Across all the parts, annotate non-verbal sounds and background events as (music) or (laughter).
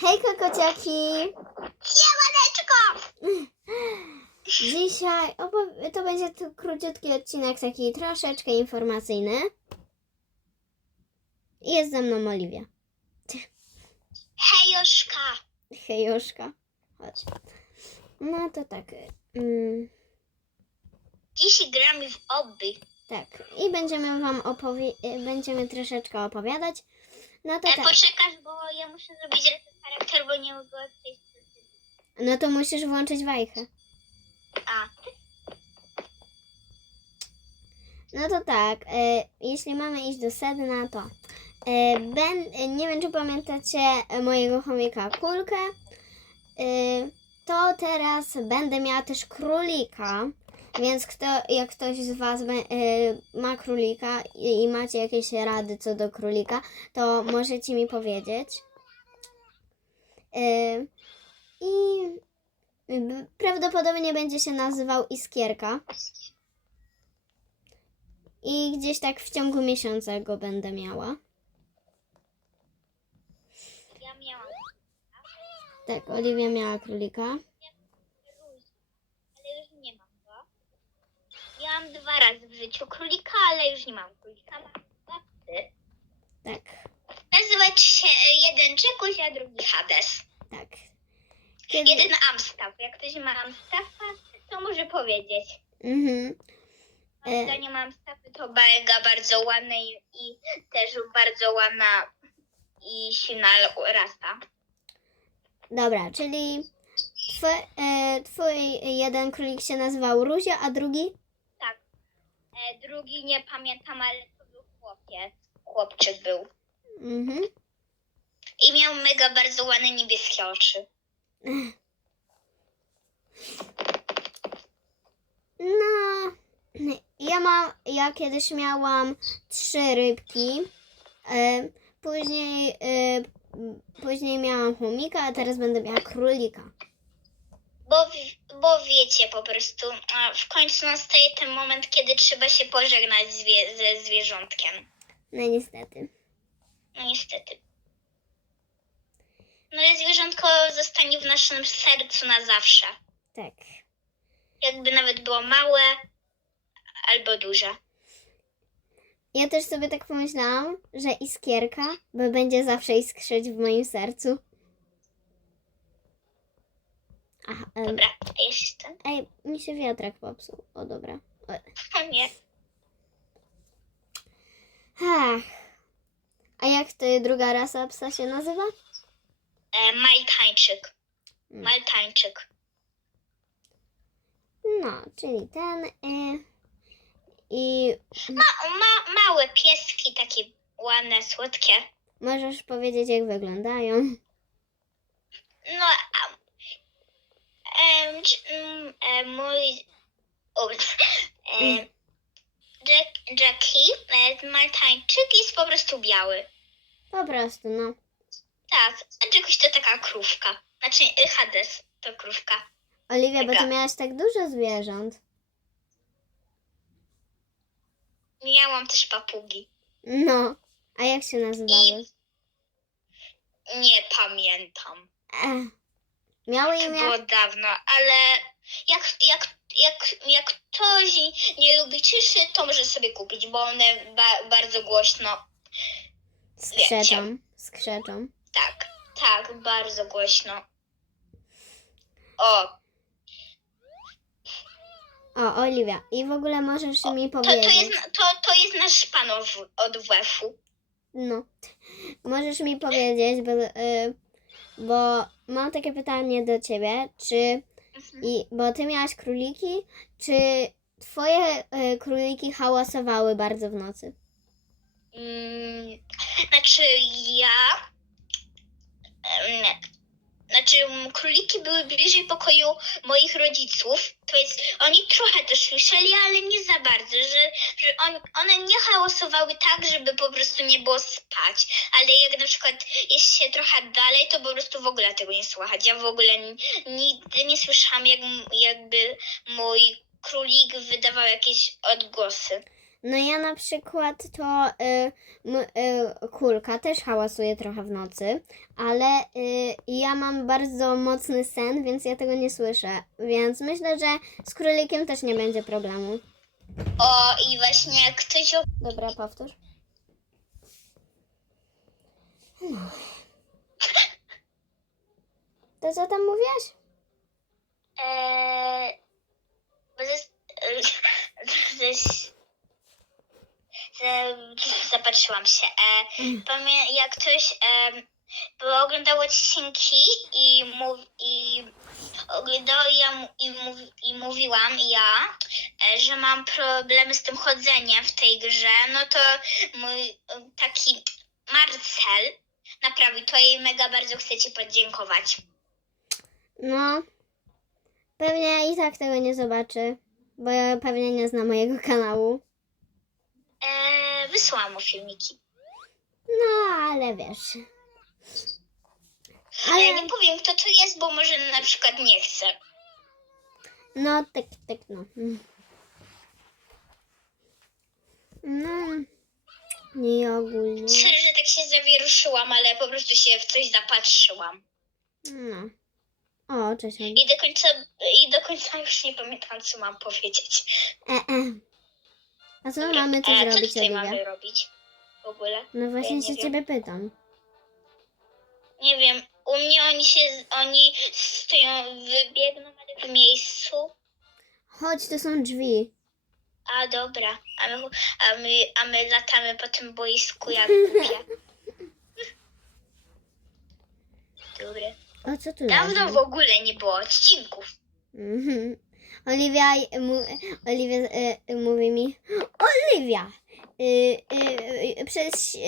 Hejka kociaki! Siemaneczko! Dzisiaj to będzie tu króciutki odcinek, taki troszeczkę informacyjny. Jest ze mną Oliwia. Hejoszka! Hejuszka. Chodź. No to tak. Mm, Dziś gramy w oby. tak. I będziemy wam y, będziemy troszeczkę opowiadać. No to E, tak. poczekasz, bo ja muszę zrobić reset charakter, bo nie mogę przejść. No to musisz włączyć wajchę. A, No to tak, e, jeśli mamy iść do sedna, to e, ben, e, nie wiem, czy pamiętacie mojego chomika Kulkę. E, to teraz będę miała też królika, więc kto, jak ktoś z Was e, ma królika i, macie jakieś rady co do królika, to możecie mi powiedzieć. E, I prawdopodobnie będzie się nazywał Iskierka. I gdzieś tak w ciągu miesiąca go będę miała. ja miałam Tak, Oliwia miała królika. róż, ale już nie mam go. Miałam dwa razy w życiu królika, ale już nie mam królika. Mam psy. Tak, Nazywać się e, jeden Czekuś, a drugi Hades. tak. Kiedy... Jeden Amstaff. Jak ktoś ma Amstaffa, to może powiedzieć. Mhm. Moim E. zdaniem Amstaffy to mega bardzo ładne i, i też bardzo ładna i silna rasa. Dobra, czyli twój, e, twój jeden królik się nazywał Ruzia, a drugi? E, drugi nie pamiętam, ale to był chłopiec. Chłopczyk był. Mhm. I miał mega bardzo ładne niebieskie oczy. No, ja mam, ja kiedyś miałam trzy rybki. E, później, e, później miałam chomika, a teraz będę miała królika. Bo, bo wiecie po prostu, w końcu nastaje ten moment, kiedy trzeba się pożegnać zwie, ze zwierzątkiem. No niestety. No niestety. No ale zwierzątko zostanie w naszym sercu na zawsze. Tak. Jakby nawet było małe albo duże. Ja też sobie tak pomyślałam, że iskierka, bo będzie zawsze iskrzeć w moim sercu. Aha, em, Dobra, a jestem. ej, mi się wiatrak popsuł. O, dobra. O, O nie. Ach. A jak to druga rasa psa się nazywa? E, Maltańczyk. Mm. Maltańczyk. No, czyli ten. Y, I Ma, ma, małe pieski, takie ładne, słodkie. możesz powiedzieć, jak wyglądają. No, a, czy- mm, e, mój Mm. Jack, Jackie, Maltańczyk jest po prostu biały. Po prostu, no. Tak, a Jackuś to taka krówka. Znaczy, Hades to krówka. Oliwia, bo ty miałaś tak dużo zwierząt. Miałam też papugi. No. A jak się nazywały? Nie pamiętam. Ech. Miały To imię? było dawno, ale jak, jak, jak, jak ktoś nie lubi ciszy, to może sobie kupić, bo one ba, bardzo głośno. Skrzeczą. Skrzeczą. Tak, tak, bardzo głośno. O, O, Oliwia. I w ogóle możesz mi to, to, powiedzieć. jest, to, to jest nasz pan od- WF-u. No. Możesz mi powiedzieć, bo, y, bo mam takie pytanie do ciebie, czy Mhm. i, bo ty miałaś króliki, czy twoje y, króliki hałasowały bardzo w nocy? Mm, znaczy ja. em, Znaczy króliki były bliżej pokoju moich rodziców. To jest, oni trochę to słyszeli, ale nie za bardzo, że, że on, one nie hałasowały tak, żeby po prostu nie było spać. Ale jak na przykład jest się trochę dalej, to po prostu w ogóle tego nie słychać. Ja w ogóle nigdy nie słyszałam, jak, jakby mój królik wydawał jakieś odgłosy. No ja na przykład to y, y, kulka też hałasuje trochę w nocy, ale y, ja mam bardzo mocny sen, więc ja tego nie słyszę. Więc myślę, że z królikiem też nie będzie problemu. O, i właśnie jak ktoś. Dobra, powtórz. No. (laughs) To co tam mówiłaś? Eee, bo zas- zas- za- (laughs) zapatrzyłam się. E, Mm. jak ktoś bo oglądał odcinki i, mów, i oglądał ja, i, mów, i mówiłam ja, e, że mam problemy z tym chodzeniem w tej grze, no to mój taki Marcel naprawił to i mega bardzo chcę Ci podziękować. No. Pewnie i tak tego nie zobaczy, bo ja pewnie nie zna mojego kanału. E, wysłałam mu filmiki. No, ale wiesz. Ale Ale nie powiem, kto to jest, bo może na przykład nie chce. no, tak, tak, no. No. Nie ogólnie. Sorry, że tak się zawieruszyłam, ale po prostu się w coś zapatrzyłam. No. O, cześć. Oli. I do końca, i do końca już nie pamiętam, co mam powiedzieć. E, e. A co mamy tu A co zrobić, tutaj Oliwia? mamy robić w ogóle? No właśnie nie się wiem. ciebie pytam. Nie wiem, u mnie oni się, oni stoją, wybiegną ale w miejscu. Chodź, to są drzwi. A dobra, a my, a my, a my latamy po tym boisku jak (laughs) głupie. Dobry. O, co tu Dawno leży? w ogóle nie było odcinków. Mhm. Oliwia, y, mu, Oliwia y, y, mówi mi, Oliwia, y, y, y, przez y,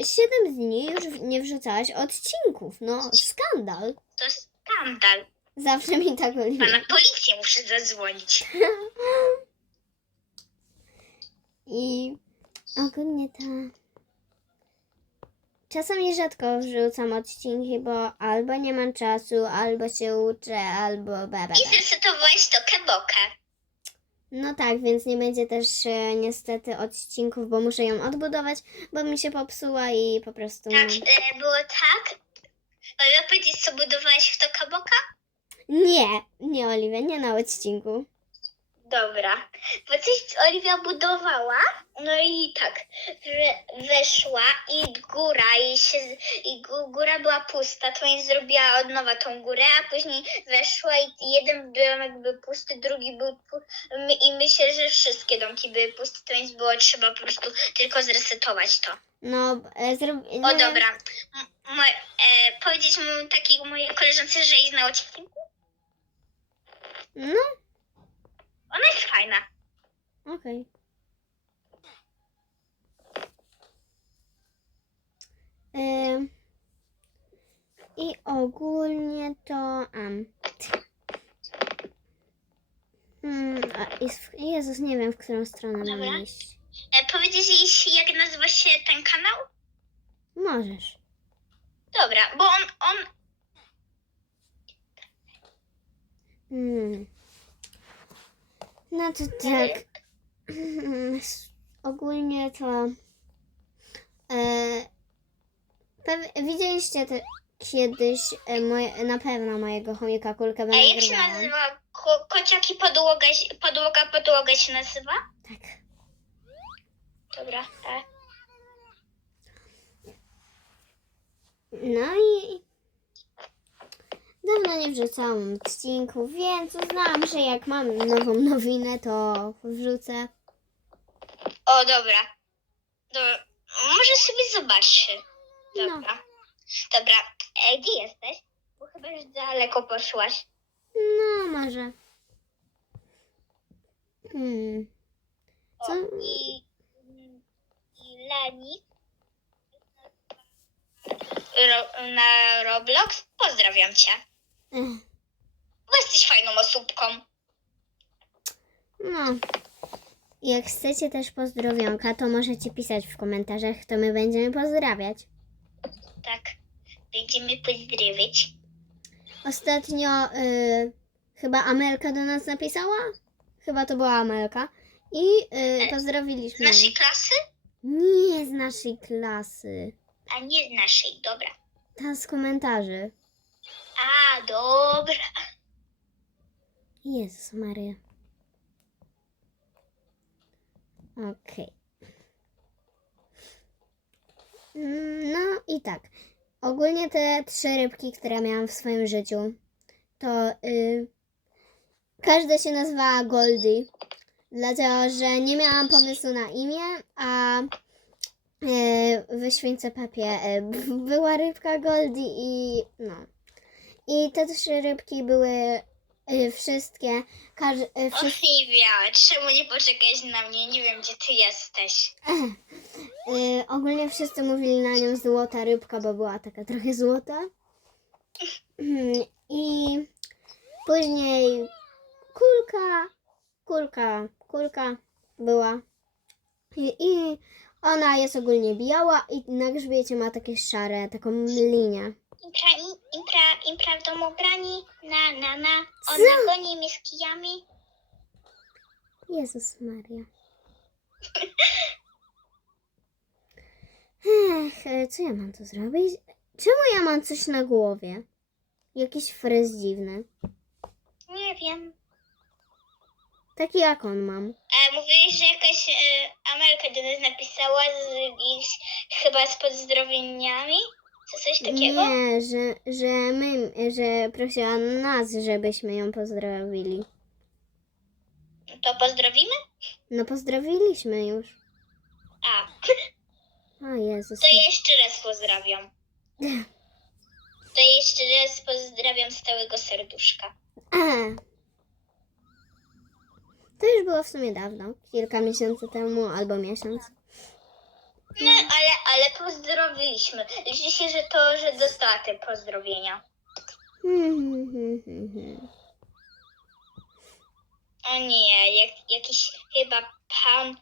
y, 7 dni już w- nie wrzucałaś odcinków. No, skandal. To skandal. Zawsze mi tak Oliwia. Pana policję muszę zadzwonić. (laughs) I ogólnie to... Czasami rzadko wrzucam odcinki, bo albo nie mam czasu, albo się uczę, albo bebe. I zresetowałeś to kebokę. No tak, więc nie będzie też e, niestety odcinków, bo muszę ją odbudować, bo mi się popsuła i po prostu... Tak, e, było tak. Mogę powiedzieć, co budowałeś w to kaboka? Nie, nie Oliwia, nie na odcinku. Dobra. Bo coś Oliwia budowała, no i tak, że weszła i góra, i, się, i gó- góra była pusta, to więc zrobiła od nowa tą górę, a później weszła i jeden był pusty, drugi był pusty i myślę, że wszystkie domki były puste, to więc było trzeba po prostu tylko zresetować to. No, e, zrob... O nie- dobra. M- Moj, e, powiedzieć mu takiej mojej koleżance, że jest na odcinku? No, Ona jest fajna. okej. Ym, I ogólnie to... Um, hmm, a, jest, w- Jezus, nie wiem, w którą stronę mam iść. E, powiedzieć jej, jak nazywa się ten kanał? Możesz. Dobra, bo on, on Hmm. No to tak. (clears throat) Ogólnie to. E, widzieliście te, kiedyś e, moje, na pewno mojego chomika kulkę, bo A jak się nazywa? Ko kociaki podłoga, podłoga, podłoga się nazywa? Tak. Dobra. E. No i. Dawno nie wrzucałam odcinków, więc uznałam, że jak mam nową nowinę, to wrzucę. O, dobra. dobra. Może sobie zobaczy. No. Dobra. Dobra. E, gdzie jesteś? Bo chyba już daleko poszłaś. No, może. Hmm. O, Co? I, i Leni Ro, na Roblox. Pozdrawiam cię. Bo jesteś fajną osóbką. No. Jak chcecie też pozdrowionka, to możecie pisać w komentarzach, to my będziemy pozdrawiać. Tak. Będziemy pozdrowić. Ostatnio y, chyba Amelka do nas napisała. Chyba to była Amelka. I y, Z pozdrowiliśmy. naszej klasy? Nie z naszej klasy. A nie z naszej, dobra. Ta z komentarzy. A, dobra. Jezus Maria. Okej. Mm, No i tak. Ogólnie te trzy rybki, które miałam w swoim życiu, to y, każda się nazywała Goldie, dlatego że nie miałam pomysłu na imię, a y, w Śwince Pepie y, była rybka Goldie i no. I te trzy rybki były y, wszystkie, każ, y, wszy- czemu nie poczekałeś na mnie? Nie wiem, gdzie ty jesteś. (laughs) y, ogólnie wszyscy mówili na nią złota rybka, bo była taka trochę złota. (clears throat) I później kulka, kulka, kulka była. I, I ona jest ogólnie biała i na grzbiecie ma takie szare, taką linię. Impra, impra, na, na, na. On Co? nagoni mnie z kijami. Jezus Maria. (laughs) Ech, e, co ja mam tu zrobić? Czemu ja mam coś na głowie? Jakiś fryz dziwny. Nie wiem. Taki jak on mam. E, mówiłeś, że jakaś e, Amelka do nas napisała z, chyba z pozdrowieniami? Co coś takiego? Nie, że, że my, że prosiła nas, żebyśmy ją pozdrowili. To pozdrowimy? No pozdrowiliśmy już. A, O Jezus. to jeszcze raz pozdrawiam. To jeszcze raz pozdrawiam z całego serduszka. A. To już było w sumie dawno. Kilka miesięcy temu albo miesiąc. No, ale, ale pozdrowiliśmy. Liczy się, że to, że dostała te pozdrowienia. O nie, jak, jakiś chyba pan,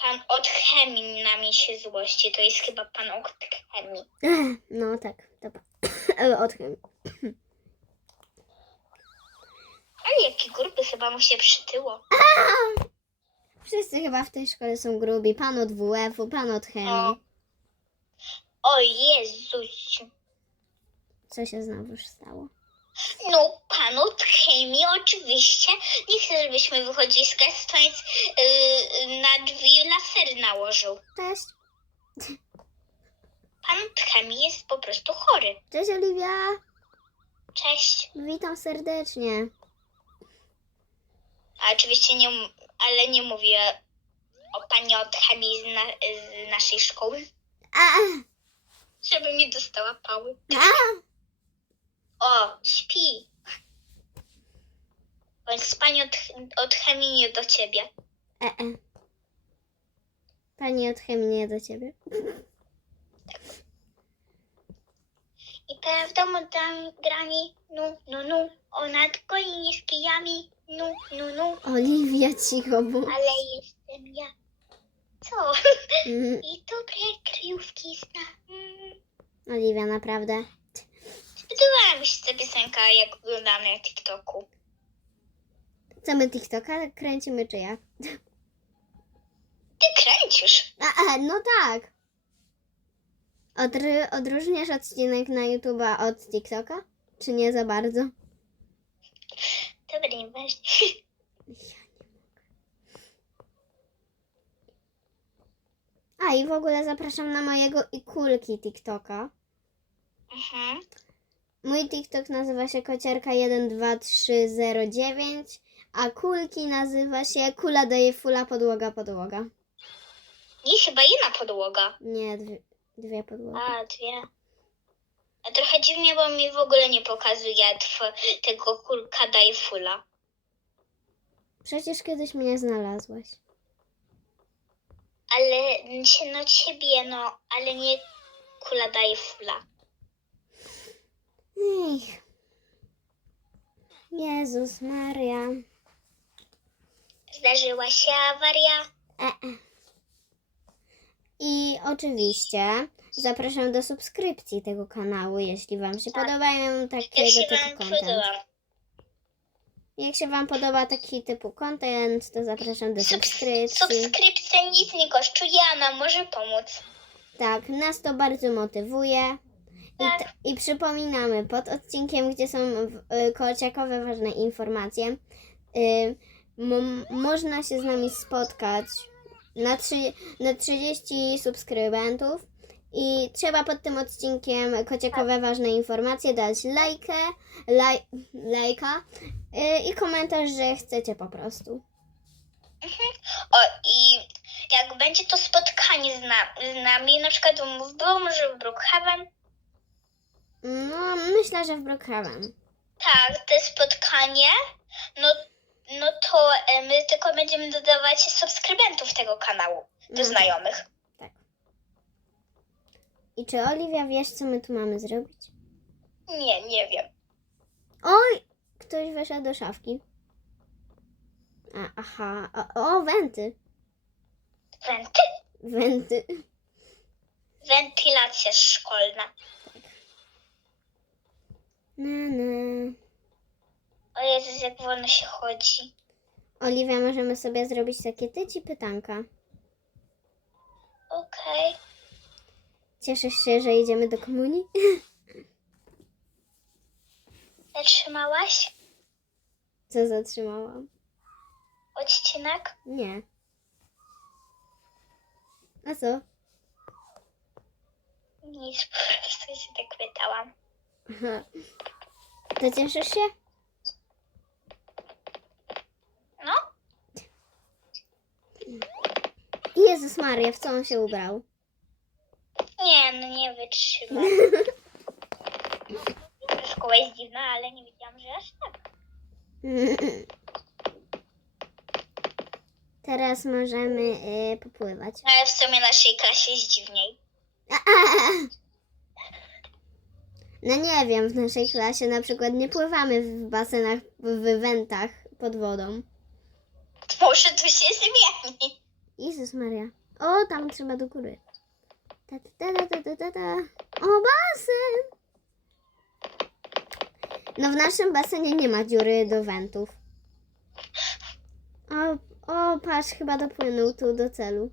pan od chemii na mnie się złości. To jest chyba pan od chemii. (laughs) No tak, dobra. (coughs) Od chemii. Ale jaki gruby chyba mu się przytyło. (laughs) Wszyscy chyba w tej szkole są grubi. Pan od WF-u, pan od O, chemii. o Jezus. Co się znowuż stało? No, pan od chemii oczywiście. Nie chcę, żebyśmy wychodzili z klasy, to więc yy, na drzwi lasery nałożył. Cześć. Pan od chemii jest po prostu chory. Cześć Oliwia. Cześć. Witam serdecznie. A oczywiście nie, m- ale nie mówię o pani od chemii z, na, z naszej szkoły, A, żeby mi dostała pały. a. O, śpi. Więc pani od, od chemii nie do ciebie. E, e. Pani od chemii nie do ciebie. I prawdą dam grani, nu, nu, nu. Ona tylko i nie z kijami, nu, nu, nu. Oliwia, cicho, bo... Ale jestem ja. Co? Mm, (laughs) I dobre kryjówki zna. Mm. Oliwia, naprawdę. Podobała mi się ta piosenka, jak oglądam na TikToku. Co my TikToka kręcimy, czy jak? Ty kręcisz. A, a, no tak. Odry, odróżniasz odcinek na YouTube'a od TikToka? Czy nie za bardzo? Dobra, nieważne. A i w ogóle zapraszam na mojego i kulki TikToka. Mhm. Mój TikTok nazywa się kociarka12309, a kulki nazywa się kula daje fula podłoga podłoga. Nie, chyba jedna podłoga. Nie, dwie, dwie podłogi. A, dwie. A trochę dziwnie, bo mi w ogóle nie pokazuje tw- tego kulka daje fula. Przecież kiedyś mnie znalazłaś. Ale się no ciebie, no, ale nie kula daje fula. Ech. Jezus Maria. Zdarzyła się awaria. E, e. I oczywiście zapraszam do subskrypcji tego kanału, jeśli Wam się Tak. podobają takiego się typu wam content. Jak się Wam podoba taki typu content, to zapraszam do Subs- subskrypcji. Subskrypcja nic nie kosztuje, a nam może pomóc. Tak, nas to bardzo motywuje. I, Tak. I przypominamy, pod odcinkiem, gdzie są y, ważne informacje, y, mo- można się z nami spotkać na, trzy- na 30 subskrybentów i trzeba pod tym odcinkiem kociakowe ważne informacje dać lajkę, laj, lajka y, i komentarz, że chcecie po prostu. O, i jak będzie to spotkanie z, na, z nami, na przykład może w Brookhaven, No, myślę, że w Brookhaven. tak, to spotkanie, no, no to e, my tylko będziemy dodawać subskrybentów tego kanału do No, znajomych. I czy Oliwia wiesz, co my tu mamy zrobić? Nie, nie wiem. Oj! Ktoś weszedł do szafki. A, aha. O, o, wenty. Wenty? Wenty. Wentylacja szkolna. Na, na. O Jezus, jak wolno się chodzi. Oliwia, możemy sobie zrobić takie tyci pytanka. Okej. Cieszysz się, że idziemy do komunii? (laughs) Zatrzymałaś Co zatrzymałam? odcinek? Nie. A co? Nic, (laughs) po prostu się tak pytałam. Aha. To cieszysz się? No, Jezus Maria, w co on się ubrał? nie, no nie wytrzymam. (laughs) Szkoła jest dziwna, ale nie wiedziałam, że aż tak. (laughs) Teraz możemy y, popływać. No ale w sumie naszej klasie jest dziwniej. (laughs) No nie wiem, w naszej klasie na przykład nie pływamy w basenach, w wentach pod wodą. Może tu się zmieni. Jezus Maria. O, tam trzeba do góry. Ta, ta, ta, ta, ta, ta, ta. O, basen! No w naszym basenie nie ma dziury do wentów. O, o, patrz, chyba dopłynął tu do celu.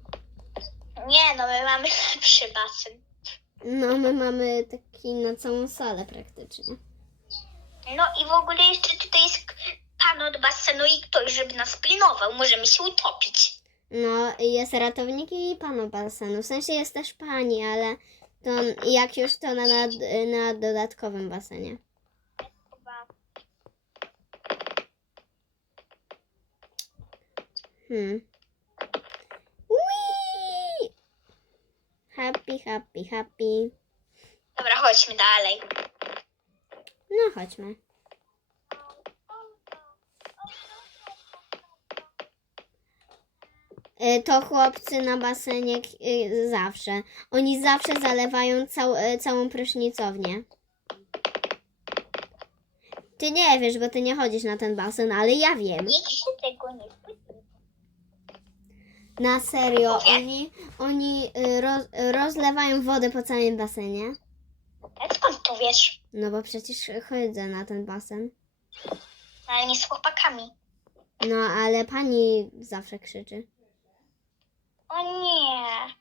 Nie, no my mamy (laughs) lepszy basen. No, my mamy taki na całą salę praktycznie. No i w ogóle jeszcze tutaj jest od basenu i ktoś, żeby nas pilnował. Możemy się utopić. No, jest ratownik i pan basenu. W sensie jest też pani, ale to jak już to na, na, na dodatkowym basenie. Hmm. Whee! Happy, happy, happy. Dobra, chodźmy dalej. No chodźmy. To chłopcy na basenie y, zawsze. Oni zawsze zalewają cał, y, całą prysznicownię. Ty nie wiesz, bo ty nie chodzisz na ten basen, ale ja wiem. Nikt się tego nie spodziewa. Na serio, oni, oni roz, rozlewają wodę po całym basenie. A skąd to wiesz? No bo przecież chodzę na ten basen. No, ale nie z chłopakami. No ale pani zawsze krzyczy. O nie.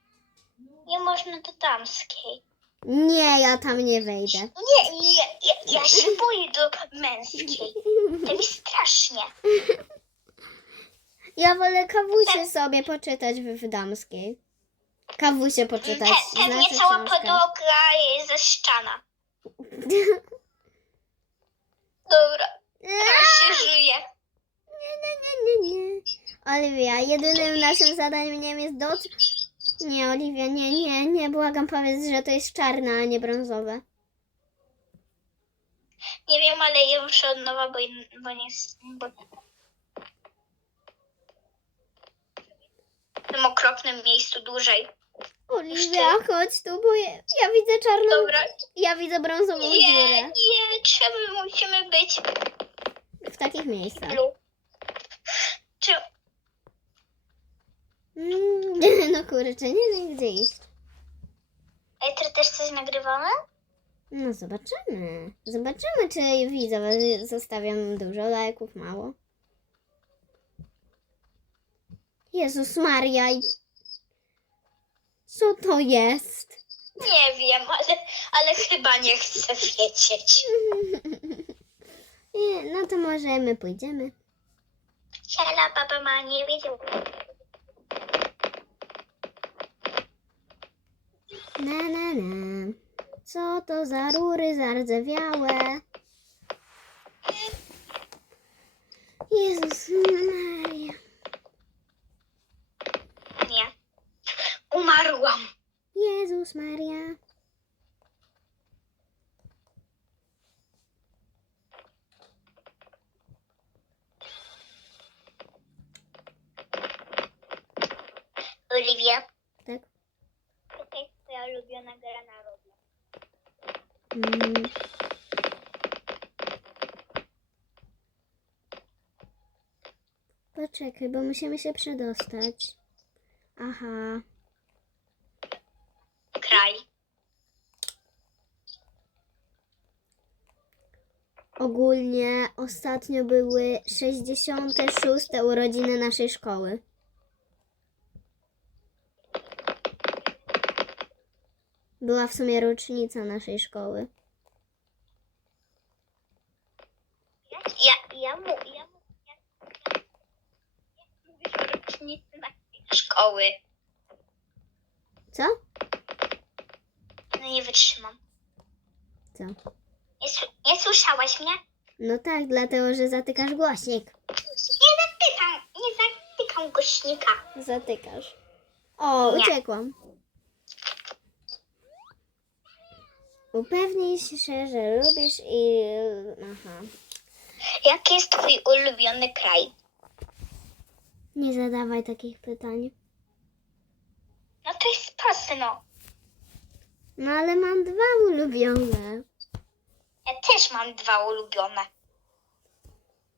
Nie można do damskiej. Nie, ja tam nie wejdę. Nie, nie, ja, ja się boję do męskiej. To mi strasznie. (laughs) Ja wolę kawusie sobie poczytać w, w damskiej. Kawusie poczytać. Pe, pewnie znaczy cała książkę. podłoga jest ze ściana. (laughs) Dobra, teraz się żyje. Nie, nie, nie, nie, nie. Oliwia, jedynym naszym zadaniem jest doc... Nie, Oliwia, nie, nie, nie, błagam, powiedz, że to jest czarne, a nie brązowe. Nie wiem, ale ja muszę od nowa, bo, bo nie jest... Bo... W tym okropnym miejscu dłużej. Oliwia, chodź tu, bo ja, ja widzę czarną... Dobra. Ja widzę brązową Nie, dziurę. nie, trzeba, musimy być W takich miejscach. blue. Czy... Mm, (laughs) no kurczę, nie wiem gdzie iść. Ej, ty też coś nagrywamy? No zobaczymy. Zobaczymy, czy widzowie zostawiam dużo lajków, mało. Jezus Maria. i- Co to jest? Nie wiem, ale, ale chyba nie chcę wiedzieć. (laughs) Nie, no to może my pójdziemy. Siela, papa ma nie wiedział. Na, na, na. Co to za rury zardzewiałe? Jezus Maria. Nie. Umarłam. Jezus Maria. Oliwia. Tak? Jaka jest twoja ulubiona gra na Roblox? Poczekaj, bo musimy się przedostać. Aha. Kraj. Ogólnie ostatnio były 66. urodziny naszej szkoły. Była w sumie rocznica naszej szkoły. Ja, ja mu, ja mu, ja, ja mówisz o rocznicy naszej szkoły. Co? No nie wytrzymam. Co? Nie, nie słyszałaś mnie? No tak, dlatego, że zatykasz głośnik. Nie zatykam, nie zatykam głośnika. Zatykasz. O, Nie. uciekłam. Upewnij się, że lubisz i... Aha. Jaki jest twój ulubiony kraj? Nie zadawaj takich pytań. No to jest proste, no. No ale mam dwa ulubione. Ja też mam dwa ulubione.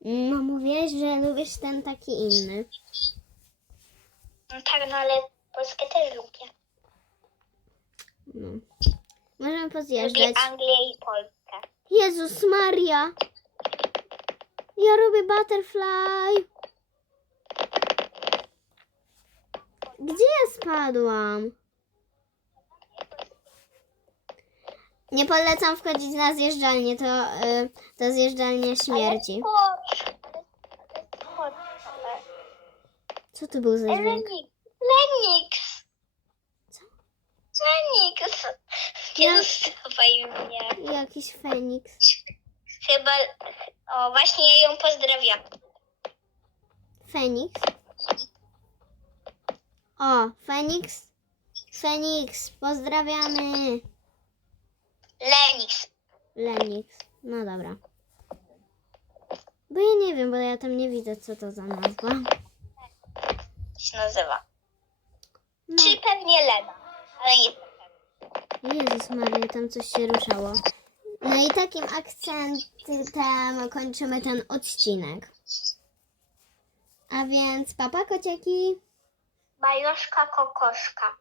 No mówiłeś, że lubisz ten taki inny. No tak, no ale Polskę też lubię. No. Możemy Lubię podjeżdżać. Anglię i Polskę. Jezus Maria! Ja robię butterfly! Gdzie ja spadłam? Nie polecam wchodzić na zjeżdżalnię, to, y, to zjeżdżalnie śmierci. Co to był za dźwięk? Lenix. Lenix. Co? Lenix. Nie zostawaj mnie. Jakiś Feniks. Chyba, o właśnie ją pozdrawiam. Feniks? O, Feniks? Feniks, pozdrawiamy! Lenix. Lenix. No dobra. Bo ja nie wiem, bo ja tam nie widzę, co to za nazwa. się nazywa. No. Czy pewnie Lena. Ale nie. Jezus Maria, tam coś się ruszało. No i takim akcentem kończymy ten odcinek. A więc papa kociaki. Majoszka kokoszka.